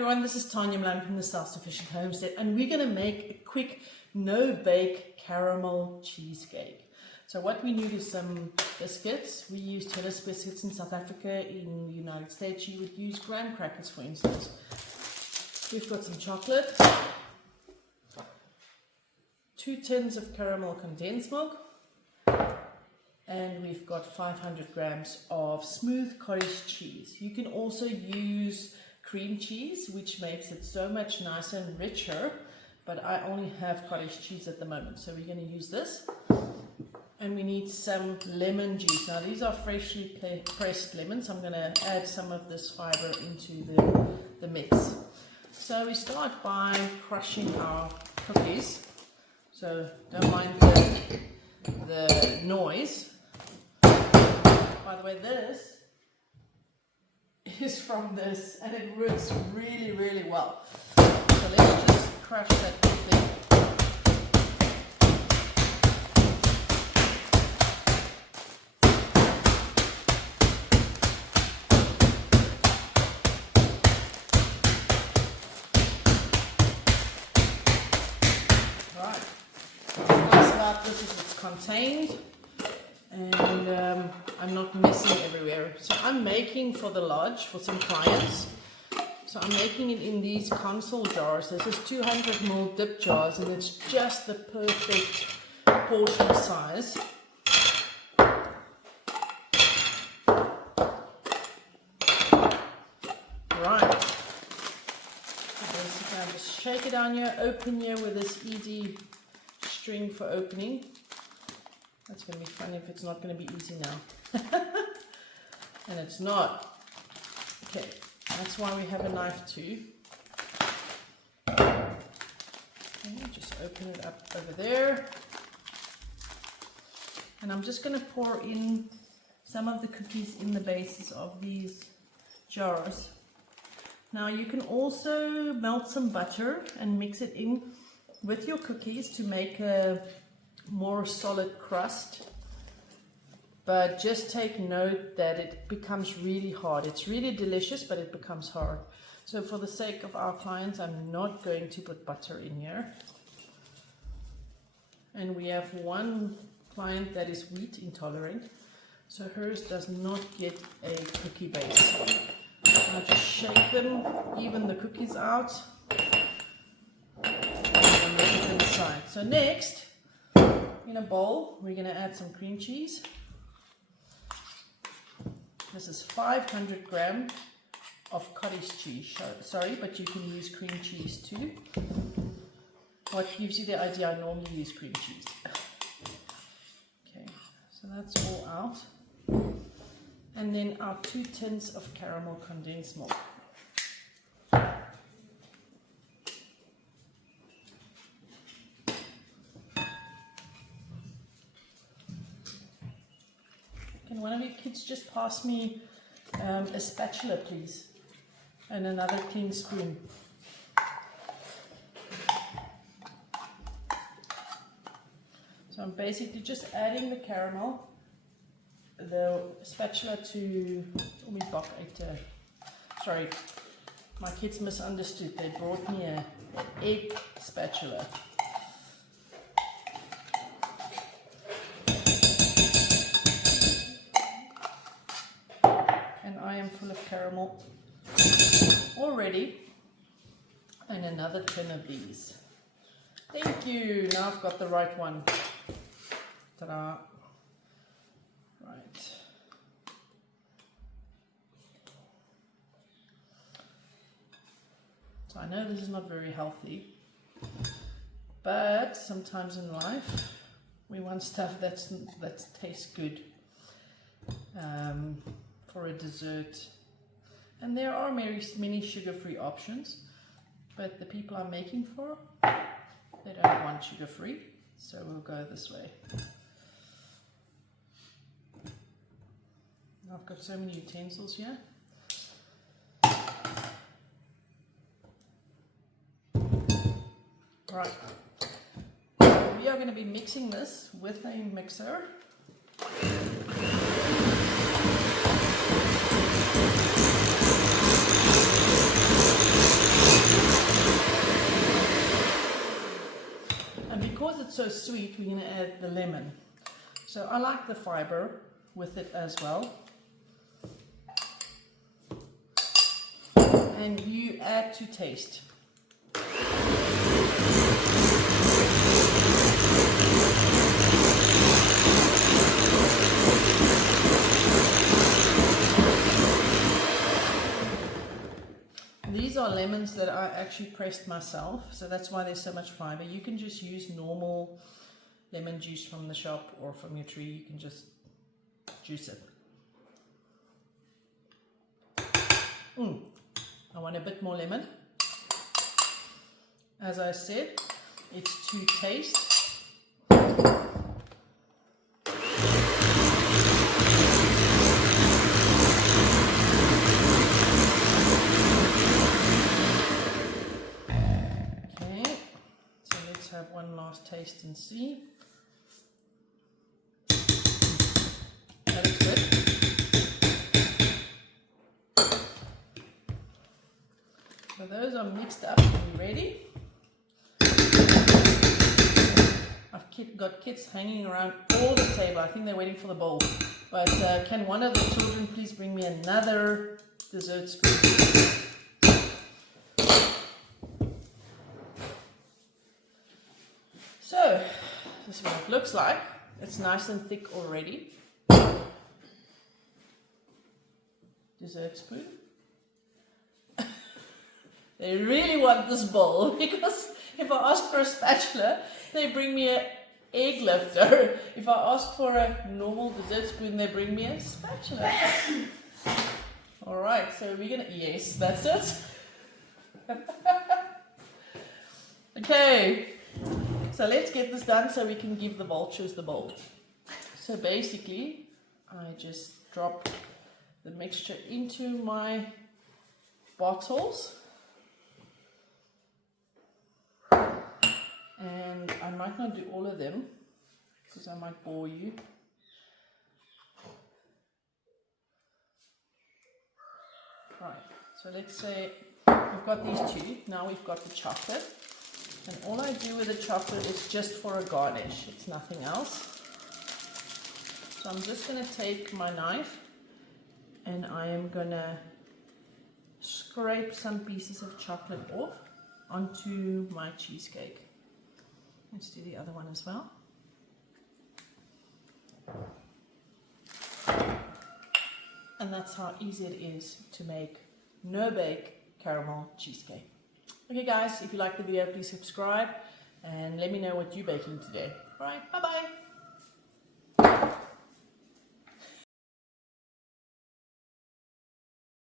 everyone, this is Tanya Malone from the Self-Sufficient Homestead, and we're going to make a quick no-bake caramel cheesecake. So what we need is some biscuits. We use tennis biscuits in South Africa. In the United States you would use graham crackers, for instance. We've got some chocolate, 2 tins of caramel condensed milk, and we've got 500 grams of smooth cottage cheese. You can also use cream cheese, which makes it so much nicer and richer, but I only have cottage cheese at the moment, so we're going to use this. And we need some lemon juice. Now these are freshly pressed lemons. I'm going to add some of this fiber into the mix. So we start by crushing our cookies, so don't mind the noise. By the way, this is from this, and it works really, really well. So let's just crush that quickly. Right. What's nice about this is it's contained, and I'm not messing everywhere. So I'm making for the lodge for some clients. So I'm making it in these console jars. This is 200 ml dip jars, and it's just the perfect portion size. Right. So basically I just shake it down here, open here with this easy string for opening. That's going to be funny if it's not going to be easy now. And it's not. Okay, that's why we have a knife too. Okay, just open it up over there. And I'm just going to pour in some of the cookies in the bases of these jars. Now you can also melt some butter and mix it in with your cookies to make a more solid crust, but just take note that it becomes really hard. It's really delicious, but it becomes hard. So for the sake of our clients, I'm not going to put butter in here. And we have one client that is wheat intolerant, so hers does not get a cookie base. I'll just shake them, even the cookies out, and make it inside. So next, in a bowl, we're going to add some cream cheese. This is 500 grams of cottage cheese. Sorry, but you can use cream cheese too. What gives you the idea? I normally use cream cheese. Okay, so that's all out. And then our 2 tins of caramel condensed milk. Can one of you kids just pass me a spatula, please? And another clean spoon. So I'm basically just adding the caramel, the spatula to, sorry, my kids misunderstood. They brought me an egg spatula. I am full of caramel already, and another tin of these. Thank you. Now I've got the right one. Ta-da. Right. So I know this is not very healthy, but sometimes in life we want stuff that tastes good. For a dessert, and there are many sugar-free options, but the people I'm making for, they don't want sugar-free, so we'll go this way. I've got so many utensils here. Right, so we are going to be mixing this with a mixer. it's so sweet, we're going to add the lemon. So I like the fiber with it as well. And you add to taste. These are lemons that I actually pressed myself, so that's why there's so much fiber. You can just use normal lemon juice from the shop or from your tree. You can just juice it. I want a bit more lemon. As I said, it's to taste. Have one last taste and see. That is good. So those are mixed up and ready. I've got kids hanging around all the table. I think they're waiting for the bowl. But can one of the children please bring me another dessert spoon? So, this is what it looks like. It's nice and thick already. Dessert spoon. They really want this bowl because if I ask for a spatula, they bring me an egg lifter. If I ask for a normal dessert spoon, they bring me a spatula. Alright, so we're gonna, yes, that's it. Okay. So let's get this done so we can give the vultures the bowl. So basically, I just drop the mixture into my bottles. And I might not do all of them because I might bore you. Right, so let's say we've got these two. Now we've got the chocolate. And all I do with the chocolate is just for a garnish. It's nothing else. So I'm just going to take my knife and I am going to scrape some pieces of chocolate off onto my cheesecake. Let's do the other one as well. And that's how easy it is to make no-bake caramel cheesecake. Okay guys, if you like the video, please subscribe and let me know what you're baking today. Alright, bye bye.